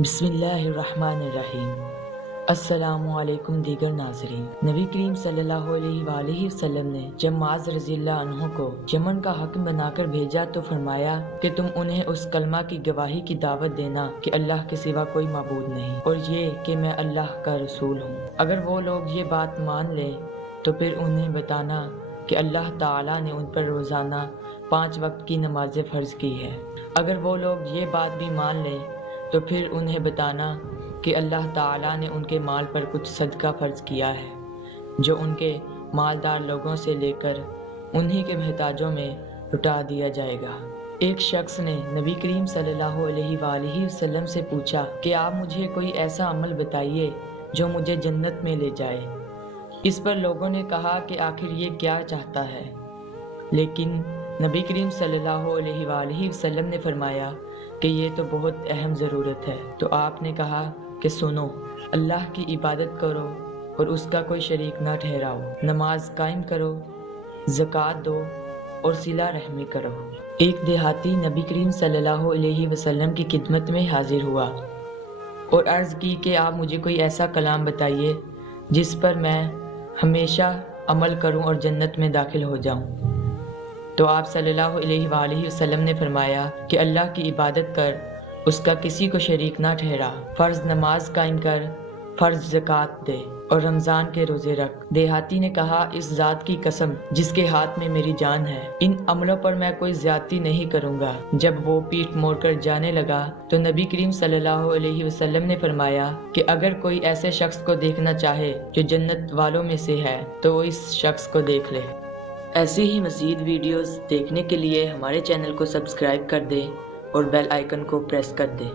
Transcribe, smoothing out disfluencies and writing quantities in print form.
بسم اللہ الرحمن الرحیم۔ السلام علیکم دیگر ناظرین۔ نبی کریم صلی اللہ علیہ وآلہ وسلم نے جب معاذ رضی اللہ عنہ کو یمن کا حاکم بنا کر بھیجا تو فرمایا کہ تم انہیں اس کلمہ کی گواہی کی دعوت دینا کہ اللہ کے سوا کوئی معبود نہیں، اور یہ کہ میں اللہ کا رسول ہوں۔ اگر وہ لوگ یہ بات مان لیں تو پھر انہیں بتانا کہ اللہ تعالیٰ نے ان پر روزانہ 5 وقت کی نمازیں فرض کی ہے۔ اگر وہ لوگ یہ بات بھی مان لیں تو پھر انہیں بتانا کہ اللہ تعالیٰ نے ان کے مال پر کچھ صدقہ فرض کیا ہے جو ان کے مالدار لوگوں سے لے کر انہی کے محتاجوں میں لٹا دیا جائے گا۔ ایک شخص نے نبی کریم صلی اللہ علیہ وآلہ وسلم سے پوچھا کہ آپ مجھے کوئی ایسا عمل بتائیے جو مجھے جنت میں لے جائے۔ اس پر لوگوں نے کہا کہ آخر یہ کیا چاہتا ہے، لیکن نبی کریم صلی اللہ علیہ وآلہ وسلم نے فرمایا کہ یہ تو بہت اہم ضرورت ہے۔ تو آپ نے کہا کہ سنو، اللہ کی عبادت کرو اور اس کا کوئی شریک نہ ٹھہراؤ، نماز قائم کرو، زکوٰۃ دو اور صلہ رحمی کرو۔ ایک دیہاتی نبی کریم صلی اللہ علیہ وسلم کی خدمت میں حاضر ہوا اور عرض کی کہ آپ مجھے کوئی ایسا کلام بتائیے جس پر میں ہمیشہ عمل کروں اور جنت میں داخل ہو جاؤں۔ تو آپ صلی اللہ علیہ وآلہ وسلم نے فرمایا کہ اللہ کی عبادت کر، اس کا کسی کو شریک نہ ٹھہرا، فرض نماز قائم کر، فرض زکوٰۃ دے اور رمضان کے روزے رکھ۔ دیہاتی نے کہا، اس ذات کی قسم جس کے ہاتھ میں میری جان ہے، ان عملوں پر میں کوئی زیادتی نہیں کروں گا۔ جب وہ پیٹھ موڑ کر جانے لگا تو نبی کریم صلی اللہ علیہ وسلم نے فرمایا کہ اگر کوئی ایسے شخص کو دیکھنا چاہے جو جنت والوں میں سے ہے تو وہ اس شخص کو دیکھ لے۔ ایسی ہی مزید ویڈیوز دیکھنے کے لیے ہمارے چینل کو سبسکرائب کر دیں اور بیل آئیکن کو پریس کر دیں۔